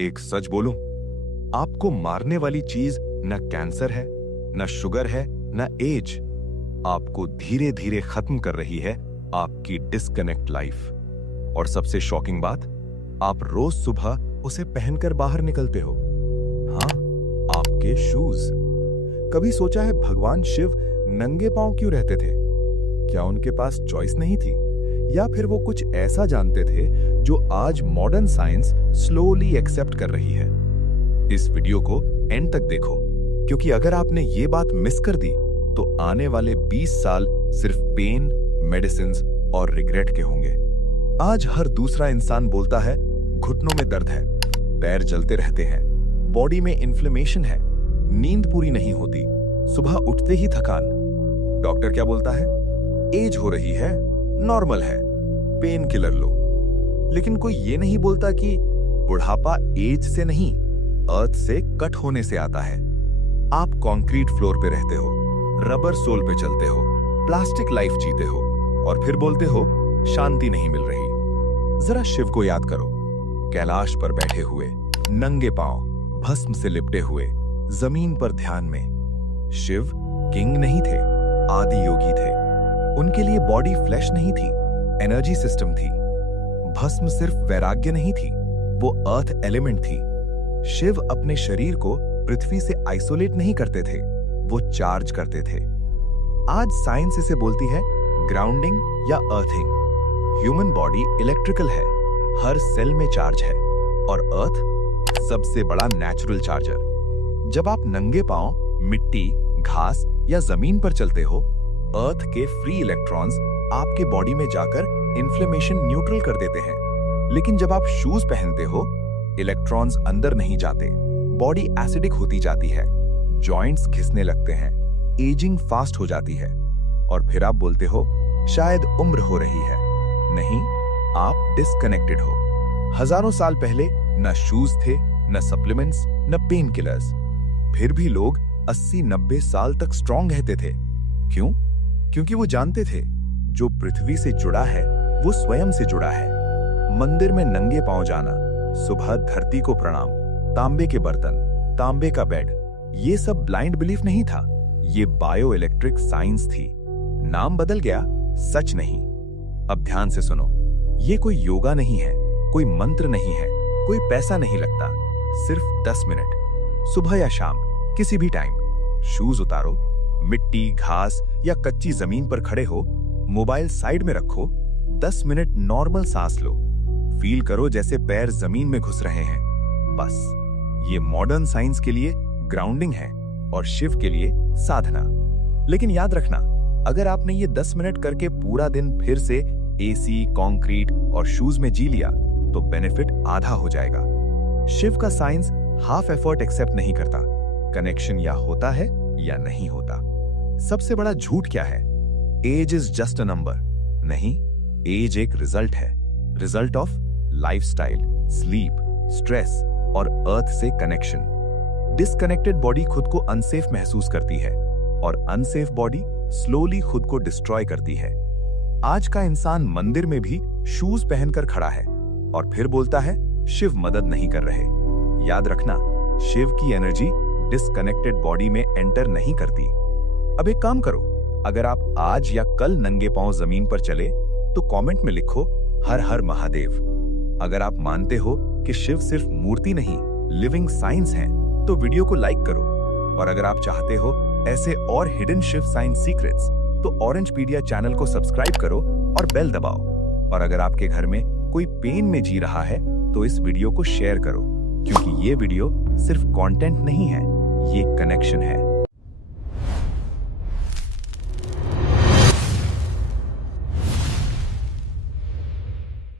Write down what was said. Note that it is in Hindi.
एक सच बोलूं, आपको मारने वाली चीज न कैंसर है, न शुगर है, न एज। आपको धीरे धीरे खत्म कर रही है आपकी डिस्कनेक्ट लाइफ। और सबसे शॉकिंग बात, आप रोज सुबह उसे पहनकर बाहर निकलते हो। हाँ, आपके शूज। कभी सोचा है भगवान शिव नंगे पांव क्यों रहते थे? क्या उनके पास चॉइस नहीं थी, या फिर वो कुछ ऐसा जानते थे जो आज मॉडर्न साइंस स्लोली एक्सेप्ट कर रही है? इस वीडियो को एंड तक देखो, क्योंकि अगर आपने ये बात मिस कर दी तो आने वाले 20 साल सिर्फ पेन, मेडिसिन्स और रिग्रेट के होंगे। आज हर दूसरा इंसान बोलता है घुटनों में दर्द है, पैर जलते रहते हैं, बॉडी में इन्फ्लेमेशन है, नींद पूरी नहीं होती, सुबह उठते ही थकान। डॉक्टर क्या बोलता है? एज हो रही है, नॉर्मल है, पेन किलर लो। लेकिन कोई ये नहीं बोलता कि बुढ़ापा एज से नहीं, अर्थ से कट होने से आता है। आप कंक्रीट फ्लोर पे रहते हो, रबर सोल पे चलते हो, प्लास्टिक लाइफ जीते हो, और फिर बोलते हो शांति नहीं मिल रही। जरा शिव को याद करो, कैलाश पर बैठे हुए, नंगे पांव, भस्म से लिपटे हुए, जमीन पर ध्यान में। शिव किंग नहीं थे, आदि योगी थे। उनके लिए बॉडी फ्लैश नहीं थी, एनर्जी सिस्टम थी। भस्म सिर्फ वैराग्य नहीं थी, वो अर्थ एलिमेंट थी। शिव अपने शरीर को पृथ्वी से आइसोलेट नहीं करते थे, वो चार्ज करते थे। आज साइंस इसे बोलती है ग्राउंडिंग या अर्थिंग। ह्यूमन बॉडी इलेक्ट्रिकल है, हर सेल में चार्ज है, और अर्थ सबसे बड़ा नेचुरल चार्जर। जब आप नंगे पांव मिट्टी, घास या जमीन पर चलते हो, अर्थ के फ्री इलेक्ट्रॉन्स आपके बॉडी में जाकर इन्फ्लेमेशन न्यूट्रल कर देते हैं। लेकिन जब आप शूज पहनते हो, इलेक्ट्रॉन्स अंदर नहीं जाते, बॉडी एसिडिक होती जाती है, जॉइंट्स घिसने लगते हैं, एजिंग फास्ट हो जाती है, और फिर आप बोलते हो शायद उम्र हो रही है। नहीं, आप डिस्कनेक्टेड हो। हजारों साल पहले न शूज थे, न सप्लीमेंट्स, न पेन किलर्स। फिर भी लोग 80-90 साल तक स्ट्रांग रहते थे। क्यों? क्योंकि वो जानते थे जो पृथ्वी से जुड़ा है वो स्वयं से जुड़ा है। मंदिर में नंगे पांव जाना, सुबह धरती को प्रणाम, तांबे के बर्तन, तांबे का बेड, ये सब ब्लाइंड बिलीफ नहीं था, ये बायो इलेक्ट्रिक साइंस थी। नाम बदल गया, सच नहीं। अब ध्यान से सुनो, ये कोई योगा नहीं है, कोई मंत्र नहीं है, कोई पैसा नहीं लगता। सिर्फ 10 मिनट, सुबह या शाम, किसी भी टाइम। शूज उतारो, मिट्टी, घास या कच्ची जमीन पर खड़े हो, मोबाइल साइड में रखो, 10 मिनट नॉर्मल सांस लो। फील करो जैसे पैर जमीन में घुस रहे हैं। बस, ये मॉडर्न साइंस के लिए ग्राउंडिंग है और शिव के लिए साधना। लेकिन याद रखना, अगर आपने ये 10 मिनट करके पूरा दिन फिर से एसी, कंक्रीट और शूज में जी लिया तो बेनिफिट आधा हो जाएगा। शिव का साइंस हाफ एफर्ट एक्सेप्ट नहीं करता। कनेक्शन या होता है या नहीं होता। सबसे बड़ा झूठ क्या है? Age is just a number. नहीं, एज एक रिजल्ट है, result of lifestyle, sleep, stress और अर्थ से कनेक्शन। डिस्कनेक्टेड बॉडी खुद को अनसेफ महसूस करती है, और अनसेफ बॉडी स्लोली खुद को डिस्ट्रॉय करती है। आज का इंसान मंदिर में भी शूज पहनकर खड़ा है और फिर बोलता है शिव मदद नहीं कर रहे। याद रखना, शिव की एनर्जी डिस्कनेक्टेड बॉडी में एंटर नहीं करती। अब एक काम करो, अगर आप आज या कल नंगे पांव जमीन पर चले तो कमेंट में लिखो हर हर महादेव। अगर आप मानते हो कि शिव सिर्फ मूर्ति नहीं, लिविंग साइंस है, तो वीडियो को लाइक करो। और अगर आप चाहते हो ऐसे और हिडन शिव साइंस सीक्रेट्स, तो ऑरेंजपीडिया चैनल को सब्सक्राइब करो और बेल दबाओ। और अगर आपके घर में कोई पेन में जी रहा है तो इस वीडियो को शेयर करो, क्योंकि ये वीडियो सिर्फ कंटेंट नहीं है, ये कनेक्शन है।